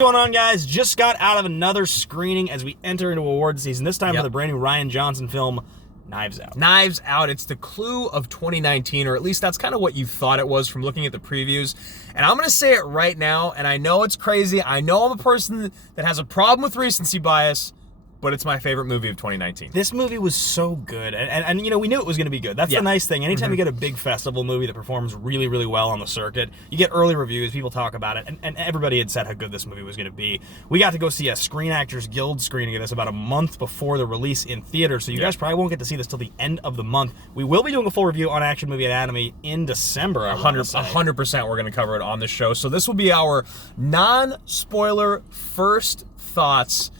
What's going on, guys? Just got out of another screening as we enter into award season, this time for the brand new Rian Johnson film, Knives Out. Knives Out. It's the clue of 2019, or at least that's kind of what you thought it was from looking at the previews. And I'm going to say it right now, and I know it's crazy. I know I'm a person that has a problem with recency bias, but it's my favorite movie of 2019. This movie was so good, and you know, we knew it was going to be good. That's the nice thing. Anytime you get a big festival movie that performs really, really well on the circuit, you get early reviews, people talk about it, and everybody had said how good this movie was going to be. We got to go see a Screen Actors Guild screening of this about a month before the release in theaters, so you guys probably won't get to see this till the end of the month. We will be doing a full review on Action Movie Anatomy in December. 100% we're going to cover it on the show. So this will be our non-spoiler first thoughts.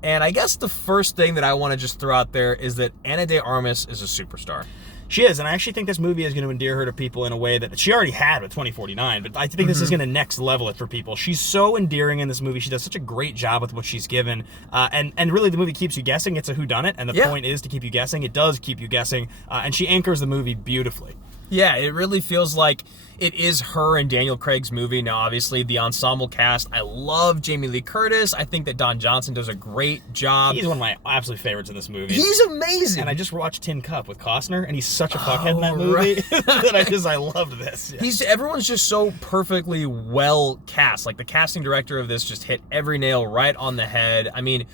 And I guess the first thing that I want to just throw out there is that Ana de Armas is a superstar. She is, and I actually think this movie is going to endear her to people in a way that she already had with 2049, but I think this is going to next level it for people. She's so endearing in this movie. She does such a great job with what she's given, and really the movie keeps you guessing. It's a whodunit, and the point is to keep you guessing. It does keep you guessing, and she anchors the movie beautifully. Yeah, it really feels like it is her and Daniel Craig's movie. Now, obviously, the ensemble cast, I love Jamie Lee Curtis. I think that Don Johnson does a great job. He's one of my absolute favorites in this movie. He's amazing. And I just watched Tin Cup with Costner, and he's such a fuckhead in that movie that I loved this. Yeah. Everyone's just so perfectly well cast. Like, the casting director of this just hit every nail right on the head. I mean,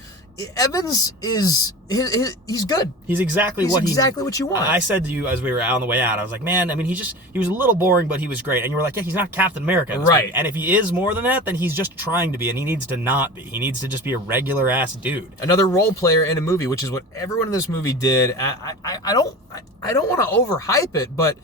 Evans is he's good. He's exactly what you want. I said to you as we were on the way out, I was like, man, I mean, he was a little boring, but he was great. And you were like, yeah, he's not Captain America in this movie. And if he is more than that, then he's just trying to be, and he needs to not be. He needs to just be a regular ass dude. Another role player in a movie, which is what everyone in this movie did. I don't want to overhype it, but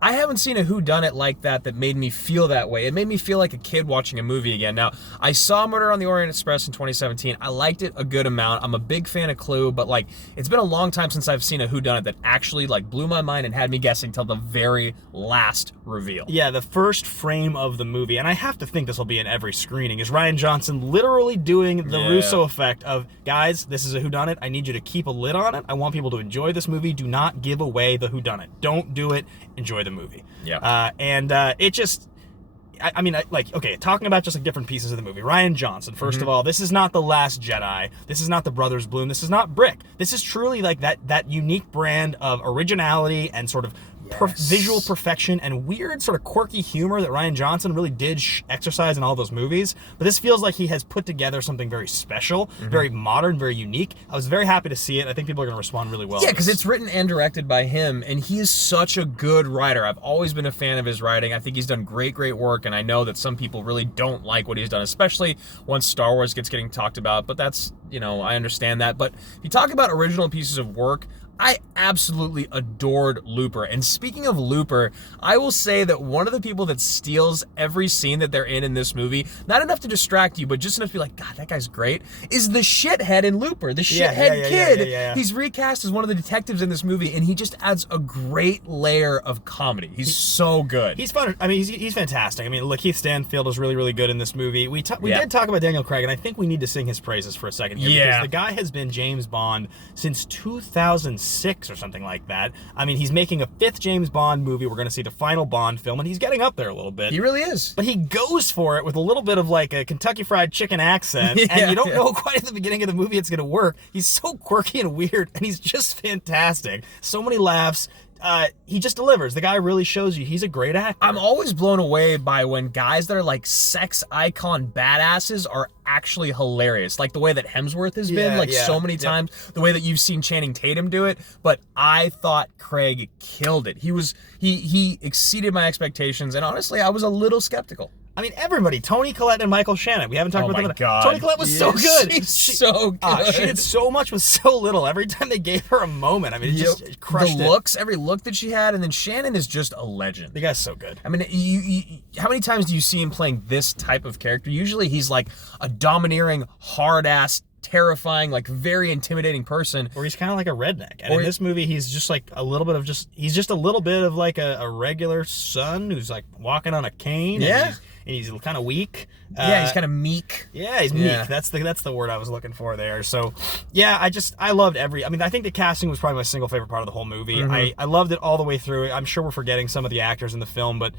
I haven't seen a whodunit like that made me feel that way. It made me feel like a kid watching a movie again. Now, I saw Murder on the Orient Express in 2017. I liked it a good amount. I'm a big fan of Clue, but like, it's been a long time since I've seen a whodunit that actually like blew my mind and had me guessing till the very last reveal. Yeah, the first frame of the movie, and I have to think this will be in every screening, is Rian Johnson literally doing the Russo effect of, guys, this is a whodunit. I need you to keep a lid on it. I want people to enjoy this movie. Do not give away the whodunit. Don't do it. Enjoy the movie. Yeah. It just, I mean, like, okay, talking about just like different pieces of the movie. Rian Johnson, first of all, this is not The Last Jedi. This is not The Brothers Bloom. This is not Brick. This is truly like that unique brand of originality and sort of visual perfection and weird sort of quirky humor that Rian Johnson really did exercise in all those movies. But this feels like he has put together something very special, very modern, very unique. I was very happy to see it. I think people are going to respond really well. Yeah, because it's written and directed by him, and he is such a good writer. I've always been a fan of his writing. I think he's done great work, and I know that some people really don't like what he's done, especially once Star Wars gets getting talked about, but that's, you know, I understand that. But if you talk about original pieces of work, I absolutely adored Looper. And speaking of Looper, I will say that one of the people that steals every scene that they're in this movie, not enough to distract you, but just enough to be like, God, that guy's great, is the shithead in Looper. The shithead kid. He's recast as one of the detectives in this movie, and he just adds a great layer of comedy. He's so good. He's fun. I mean, he's fantastic. I mean, Lakeith Stanfield is really, really good in this movie. We did talk about Daniel Craig, and I think we need to sing his praises for a second here. Because the guy has been James Bond since 2006 or something like that. I mean, he's making a 5th James Bond movie. We're going to see the final Bond film, and he's getting up there a little bit. He really is. But he goes for it with a little bit of like a Kentucky Fried Chicken accent, and you don't know quite at the beginning of the movie it's going to work. He's so quirky and weird, and he's just fantastic. So many laughs. He just delivers. The guy really shows you he's a great actor. I'm always blown away by when guys that are like sex icon badasses are actually hilarious. Like the way that Hemsworth has been, so many times. The way that you've seen Channing Tatum do it. But I thought Craig killed it. He exceeded my expectations, and honestly, I was a little skeptical. I mean, everybody. Tony Collette and Michael Shannon. We haven't talked about them. God. Tony Collette was so good. She's so good. She did so much with so little. Every time they gave her a moment, I mean, it crushed the looks, every look that she had, and then Shannon is just a legend. The guy's so good. I mean, how many times do you see him playing this type of character? Usually he's like a domineering, hard-ass, terrifying, like very intimidating person. Or he's kind of like a redneck. And in this movie, he's just like a little bit of he's just a little bit of like a regular son who's like walking on a cane. Yeah. And he's kind of weak. Yeah, he's kind of meek. Yeah, he's meek. That's the word I was looking for there. So, yeah, I loved I think the casting was probably my single favorite part of the whole movie. Mm-hmm. I loved it all the way through. I'm sure we're forgetting some of the actors in the film, but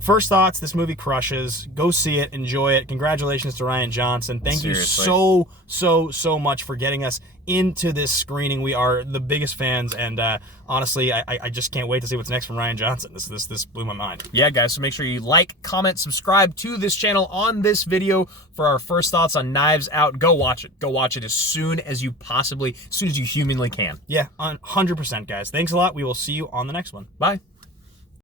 first thoughts, this movie crushes. Go see it, enjoy it. Congratulations to Rian Johnson. Thank you so much for getting us into this screening. We are the biggest fans, and honestly, I just can't wait to see what's next from Rian Johnson. This blew my mind. Yeah, guys, so make sure you like, comment, subscribe to this channel on this video for our first thoughts on Knives Out. Go watch it. Go watch it as soon as you humanly can. Yeah, 100%, guys. Thanks a lot. We will see you on the next one. Bye.